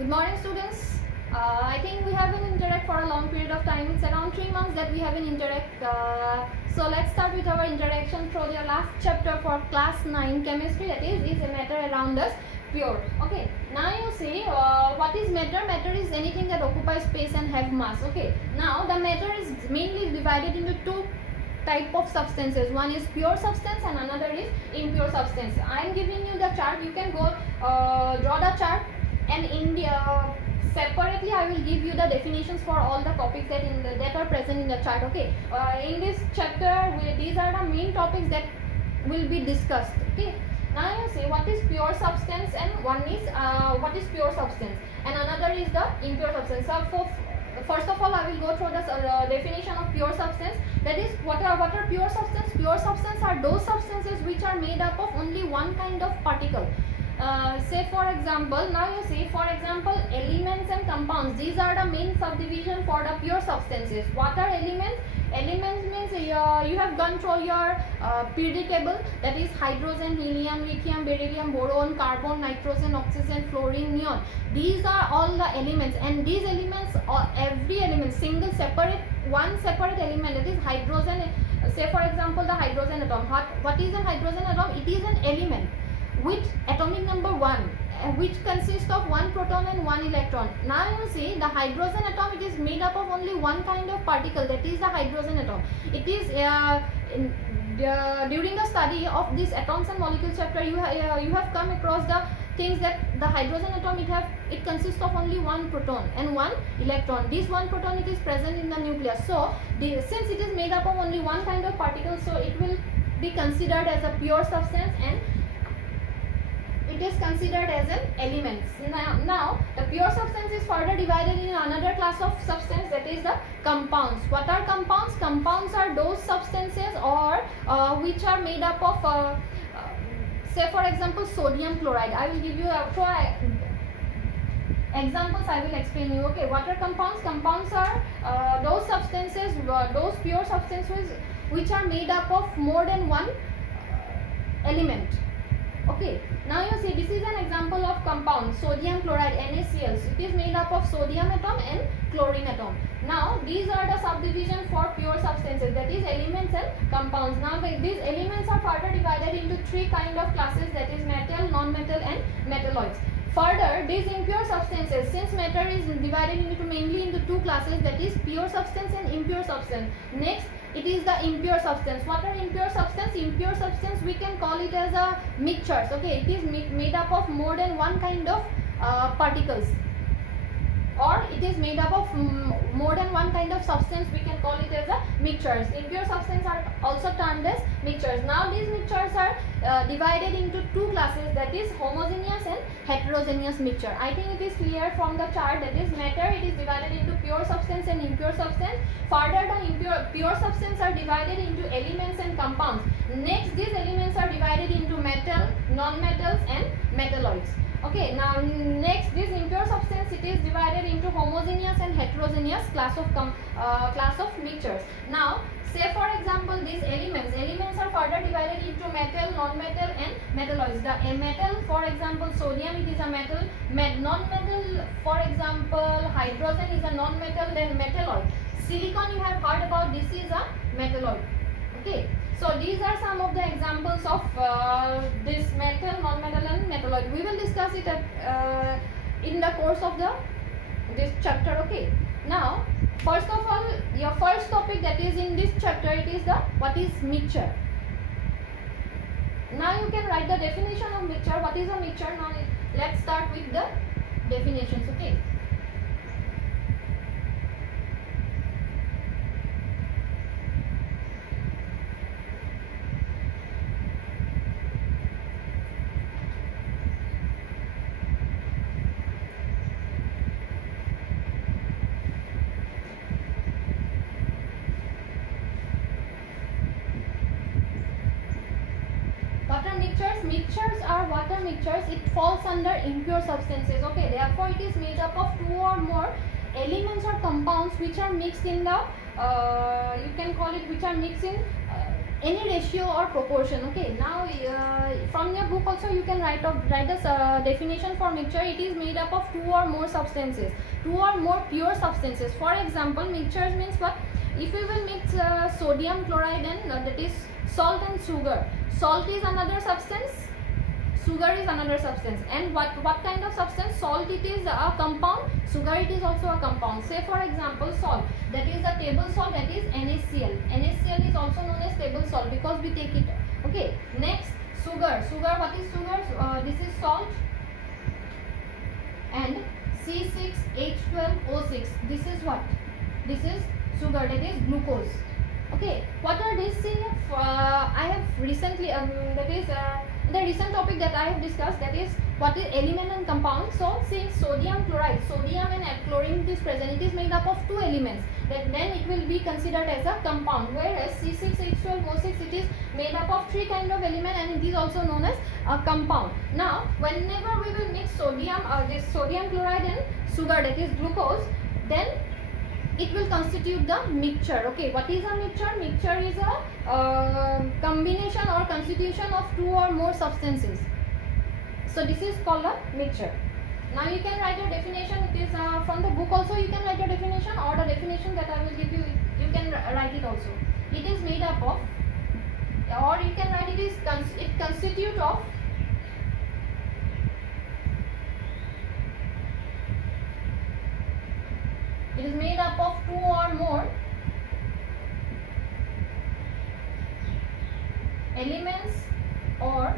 Good morning, students. I think we haven't interacted for a long period of time. It's around 3 months that we haven't interacted. So let's start with our interaction through the last chapter for class 9 chemistry. That is a matter around us, pure. Okay. Now you see what is matter. Matter is anything that occupies space and have mass. Okay. Now the matter is mainly divided into two type of substances. One is pure substance and another is impure substance. I am giving you the chart. You can go draw the chart, and separately I will give you the definitions for all the topics that are present in the chart. Okay. In this chapter, these are the main topics that will be discussed. Okay. Now you see what is pure substance, and one is what is pure substance, and another is the impure substance. So first of all, I will go through the definition of pure substance. That is, what are pure substance? Pure substance are those substances which are made up of only one kind of particle. Say for example, now you see, for example, elements and compounds. These are the main subdivision for the pure substances. What are elements? Elements means you have gone through your periodic table. That is hydrogen, helium, lithium, beryllium, boron, carbon, nitrogen, oxygen, fluorine, neon. These are all the elements, and these elements, every element, single separate, one separate element, that is hydrogen. Say for example, the hydrogen atom. What is a hydrogen atom? It is an element with atomic number 1, which consists of one proton and one electron. Now you see, the hydrogen atom, it is made up of only one kind of particle, that is the hydrogen atom. It is during the study of this atoms and molecules chapter, you have come across the things that the hydrogen atom, it consists of only one proton and one electron. This one proton, it is present in the nucleus. So since it is made up of only one kind of particle, so it will be considered as a pure substance, and it is considered as an element. Now the pure substance is further divided in another class of substance, that is the compounds. What are compounds? Compounds are those substances or which are made up of say for example, sodium chloride. I will give you examples. I will explain you. Okay, what are compounds? Compounds are those substances, those pure substances which are made up of more than one element. Okay, now you see, this is an example of compound, sodium chloride, NaCl. It is made up of sodium atom and chlorine atom. Now these are the subdivision for pure substances, that is elements and compounds. Now these elements are further divided into three kind of classes, that is metal, non-metal and metalloids. Further, these impure substances, since matter is divided mainly into two classes, that is pure substance and impure substance. Next, it is the impure substance. What are impure substance? Impure substance, we can call it as a mixtures. Okay, it is made up of more than one kind of particles, or it is made up of more than one kind of substance. We can call it as a mixtures. Impure substances are also termed as mixtures. Now these mixtures are divided into two classes, that is homogeneous and heterogeneous mixture. I think it is clear from the chart. That is matter, it is divided into pure substance and impure substance. Further, the pure substance are divided into elements and compounds. Next, these elements are divided into metal, non-metals and metalloids. Okay, now next, this impure substance, it is divided into homogeneous and heterogeneous class of mixtures. Now say for example, these elements are further divided into metal, non-metal and metalloids. The metal, for example, sodium, it is a metal. Non-metal, for example, hydrogen is a non-metal. Then metalloid, silicon, you have heard about, this is a metalloid. Okay, so these are some of the examples of this metal, non-metal and metalloid. We will discuss it in the course of this chapter. Okay, now first of all, your first topic that is in this chapter, it is what is mixture. Now you can write the definition of mixture. What is a mixture? Now let's start with the definitions. Okay. Mixtures are water mixtures. It falls under impure substances. Okay, therefore it is made up of two or more elements or compounds which are mixed in the you can call it, which are mixed in any ratio or proportion. Okay, now from your book also you can write this definition for mixture. It is made up of two or more substances, two or more pure substances. For example, mixtures means what? If we will mix sodium chloride and that is salt and sugar. Salt is another substance, sugar is another substance. And what kind of substance? Salt, it is a compound, sugar, it is also a compound. Say for example, salt, that is a table salt, that is NaCl. NaCl is also known as table salt because we take it. Okay, next, sugar. Sugar, what is sugar? This is salt and C6H12O6. This is what? This is sugar, that is glucose. Okay, what are these? I have recently that is the recent topic that I have discussed, that is what is element and compound. So since sodium chloride, sodium and chlorine is present, it is made up of two elements, then it will be considered as a compound, whereas C6H12O6, it is made up of three kind of element and it is also known as a compound. Now whenever we will mix sodium this sodium chloride and sugar, that is glucose, then it will constitute the mixture. Okay, what is a mixture? Mixture is a combination or constitution of two or more substances. So this is called a mixture. Now you can write a definition. It is from the book also you can write a definition, or the definition that I will give you, you can write it also. It is made up of, or you can write it constitute of it is made up of two or more elements or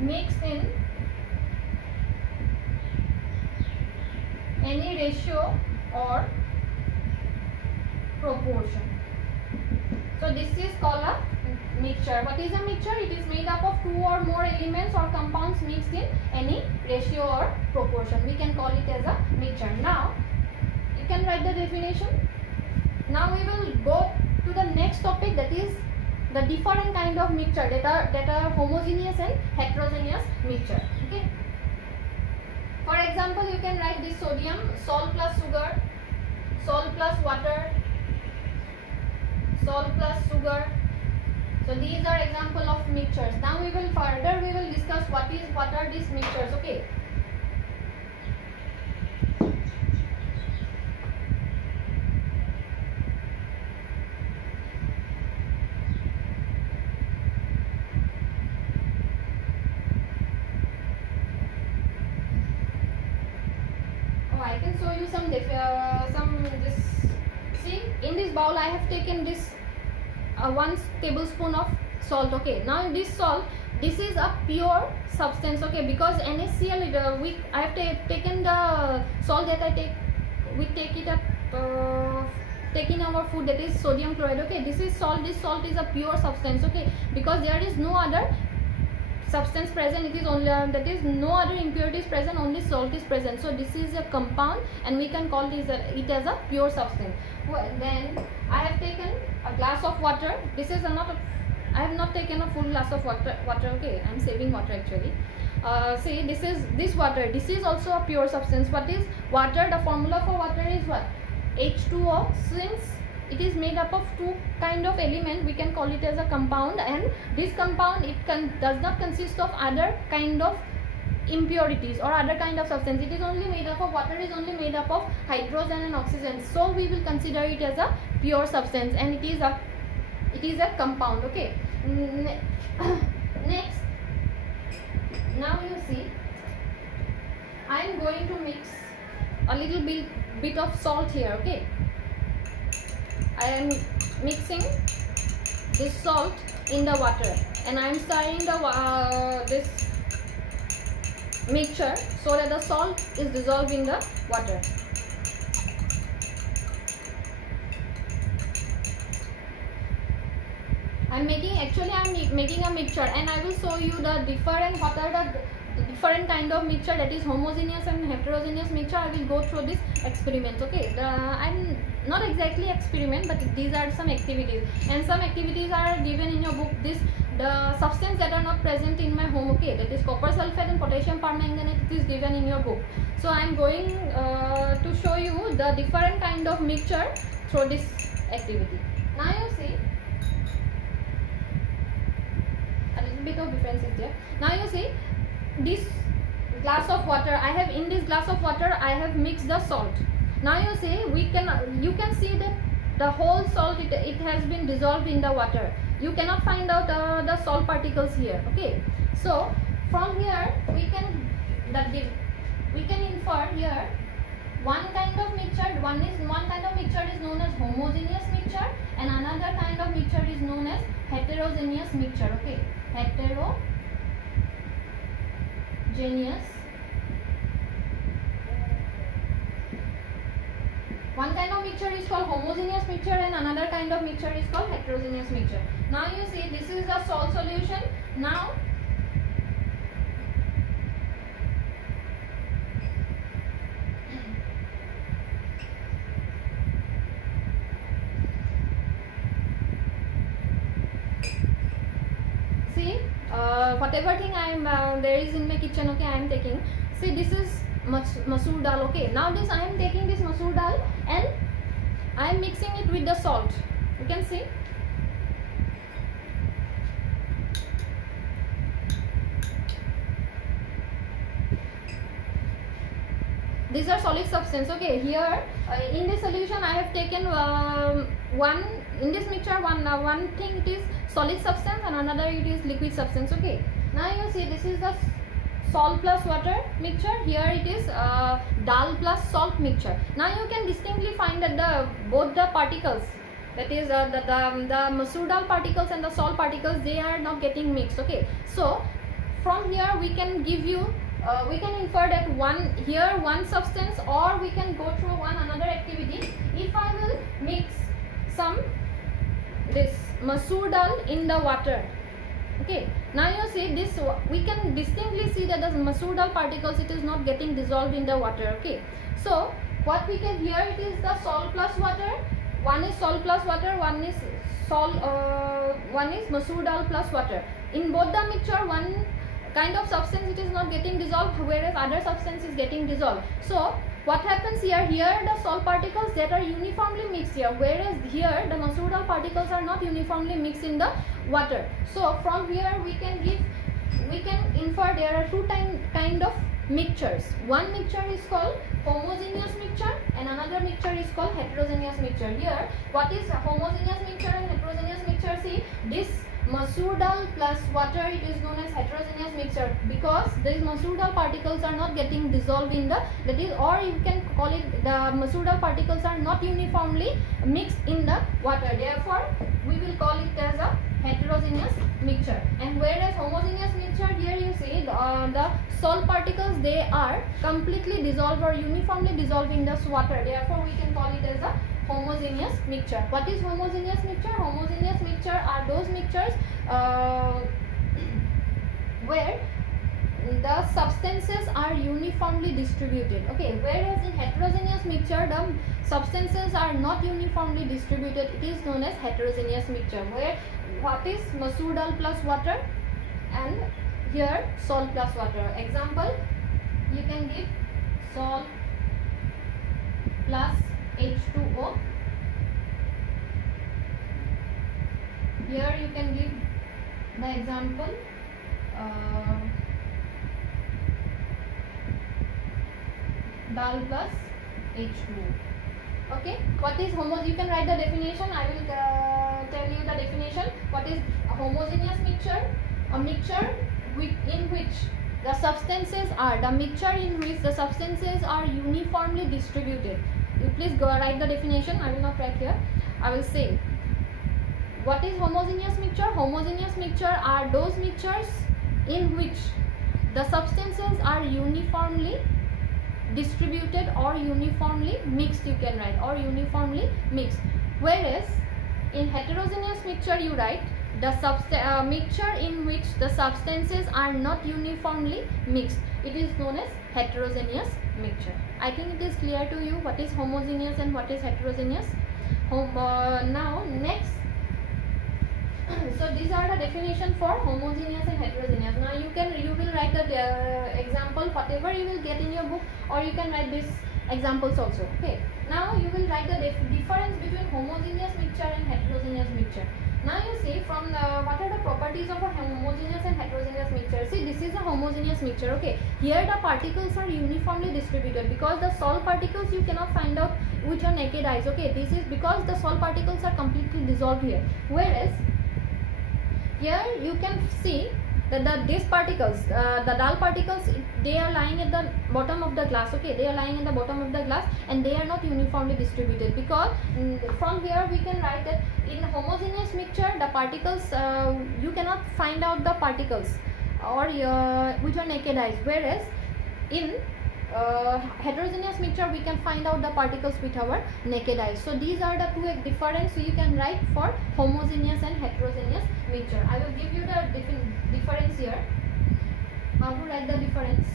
mixed in any ratio or proportion. So this is called a mixture. What is a mixture? It is made up of two or more elements or compounds mixed in any ratio or proportion. We can call it as a mixture. Now you can write the definition. Now we will go to the next topic, that is the different kind of mixture that are homogeneous and heterogeneous mixture. Okay. For example, you can write this sodium, salt plus sugar, salt plus water, salt plus sugar. So these are example of mixtures. Now we will discuss what are these mixtures. Okay. Oh, I can show you some this. See, in this bowl I have taken this 1 tablespoon of salt. Okay, now this salt, this is a pure substance. Okay, because NaCl, I have taken the salt that we take it up taking our food, that is sodium chloride. Okay, this salt is a pure substance. Okay, because there is no other substance present, it is only that is no other impurities present, only salt is present. So this is a compound and we can call it as a pure substance. Well, then I have taken a glass of water. This is I have not taken a full glass of water. Okay, I am saving water actually. See, this water, this is also a pure substance. What is water? The formula for water is what? H2O. Since it is made up of two kind of element, we can call it as a compound, and this compound does not consist of other kind of impurities or other kind of substance. It is only made up of, water is only made up of hydrogen and oxygen. So we will consider it as a pure substance and it is a compound. Okay. Next, now you see, I am going to mix a little bit of salt here. Okay, I am mixing this salt in the water and I am stirring this mixture so that the salt is dissolved in the water. I'm making a mixture and I will show you the different kind of mixture, that is homogeneous and heterogeneous mixture. I will go through this experiment. Okay, I'm not exactly experiment, but these are some activities and some activities are given in your book. the substance that are not present in my home, okay, that is copper sulfate and potassium permanganate, it is given in your book. So I am going to show you the different kind of mixture through this activity. Now you see a little bit of difference is there. Now you see this glass of water, I have in this glass of water I have mixed the salt. Now you see you can see that the whole salt it has been dissolved in the water. You cannot find out the salt particles here, okay. So from here we can infer here one kind of mixture. One kind of mixture is known as homogeneous mixture, and another kind of mixture is known as heterogeneous mixture, okay. Heterogeneous. One kind of mixture is called homogeneous mixture and another kind of mixture is called heterogeneous mixture. Now you see this is the salt solution. Now see whatever thing I am there is in my kitchen, okay, I am taking. See, this is masoor dal, okay. Now this I am taking this masoor dal and I am mixing it with the salt. You can see. These are solid substance, okay. Here in this solution I have taken one in this mixture one thing it is solid substance and another it is liquid substance, okay. Now you see this is the salt plus water mixture. Here it is dal plus salt mixture. Now you can distinctly find that both the particles, that is the masoor dal particles and the salt particles, they are not getting mixed, okay. So from here we can give you we can infer that one substance, or we can go through one another activity. If I will mix this masoor dal in the water, okay. Now you see this, we can distinctly see that the masoor dal particles, it is not getting dissolved in the water, okay. So what we can, here it is the salt plus water, one is salt plus water, one is masoor dal plus water. In both the mixture one kind of substance it is not getting dissolved, whereas other substance is getting dissolved. So what happens here the salt particles that are uniformly mixed here, whereas here the masoor dal particles are not uniformly mixed in the water. So from here we can infer there are two kind of mixtures. One mixture is called homogeneous mixture and another mixture is called heterogeneous mixture. Here what is homogeneous mixture and heterogeneous mixture? See, this masoor dal plus water, it is known as heterogeneous mixture because these masoor dal particles are not getting dissolved in the, that is, or you can call it the masoor dal particles are not uniformly mixed in the water. Therefore we will call it as a heterogeneous mixture. And whereas homogeneous mixture, here you see the salt particles, they are completely dissolved or uniformly dissolved in the water. Therefore we can call it as a homogeneous mixture. What is homogeneous mixture? Homogeneous mixture are those mixtures where the substances are uniformly distributed, okay. Whereas in heterogeneous mixture the substances are not uniformly distributed. It is known as heterogeneous mixture, where what is masoor dal plus water and here salt plus water. Example, you can give salt plus H2O. Here you can give the example dal plus H2O. Okay, what is you can write the definition. I will tell you the definition. What is a homogeneous mixture? A mixture in which the substances are uniformly distributed. You please go write the definition. I will not write here. I will say what is homogeneous mixture. Homogeneous mixture are those mixtures in which the substances are uniformly distributed or uniformly mixed, you can write, or uniformly mixed. Whereas in heterogeneous mixture you write the mixture in which the substances are not uniformly mixed. It is known as heterogeneous mixture. I think it is clear to you what is homogeneous and what is heterogeneous. Now next So these are the definition for homogeneous and heterogeneous. Now you will write the example whatever you will get in your book, or you can write these examples also. Okay. Now you will write the difference between homogeneous mixture and heterogeneous mixture. Now you see from the what are the properties of a homogeneous and heterogeneous mixture. See, this is a homogeneous mixture. Okay, here the particles are uniformly distributed because the salt particles you cannot find out with your naked eyes. Okay, this is because the salt particles are completely dissolved here. Whereas here you can see that these particles, the dull particles, they are lying at the bottom of the glass. Okay, they are lying at the bottom of the glass and they are not uniformly distributed, because from here we can write that in homogeneous mixture the particles, you cannot find out the particles or with your naked eyes, whereas in heterogeneous mixture we can find out the particles with our naked eyes. So these are the two difference you can write for homogeneous and heterogeneous mixture. I will give you the difference here. How to write the difference?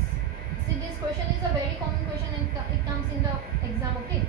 See, this question is a very common question and it comes in the exam. Okay.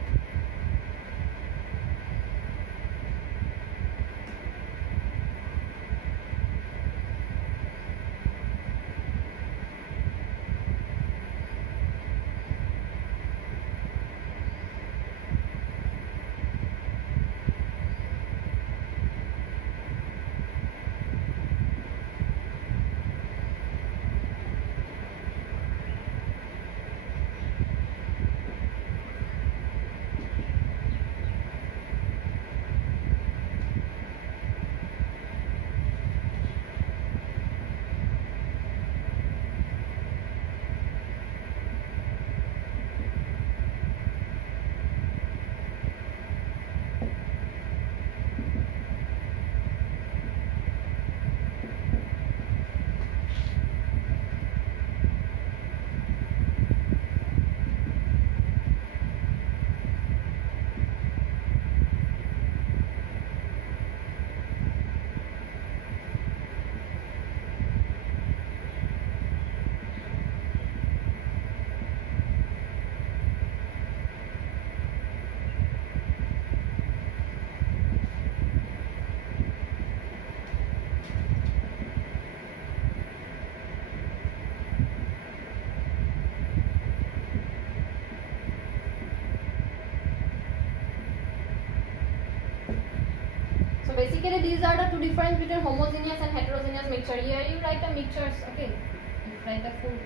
Basically these are the two difference between homogeneous and heterogeneous mixture. Here you write the mixtures. Okay, you write the full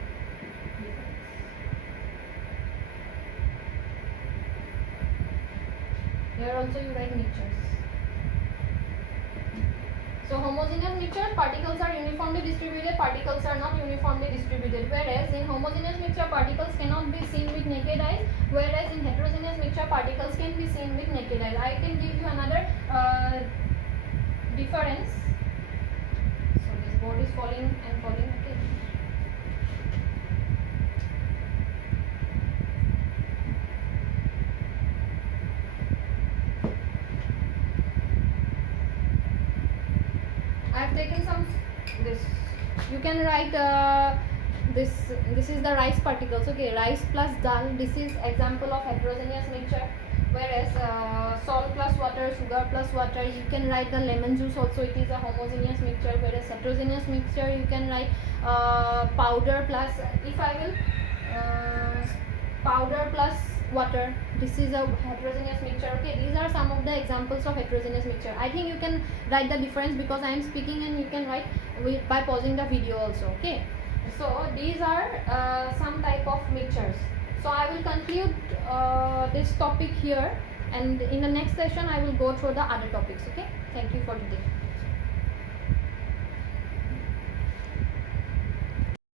difference. Here also you write mixtures. So homogeneous mixture, particles are uniformly distributed, particles are not uniformly distributed, whereas in homogeneous mixture particles cannot be seen with naked eyes, whereas in heterogeneous mixture particles can be seen with naked eyes. I can give you another difference. So this board is falling and falling. Okay. I have taken some this. You can write this is the rice particles. Okay, rice plus dal. This is example of heterogeneous mixture. Whereas salt plus water, sugar plus water, you can write the lemon juice also, it is a homogeneous mixture. Whereas heterogeneous mixture you can write powder plus, if I will powder plus water, this is a heterogeneous mixture. Okay, these are some of the examples of heterogeneous mixture. I think you can write the difference because I am speaking and you can write by pausing the video also. Okay, so these are some type of mixtures. So I will conclude this topic here, and in the next session I will go through the other topics. Okay, thank you for today.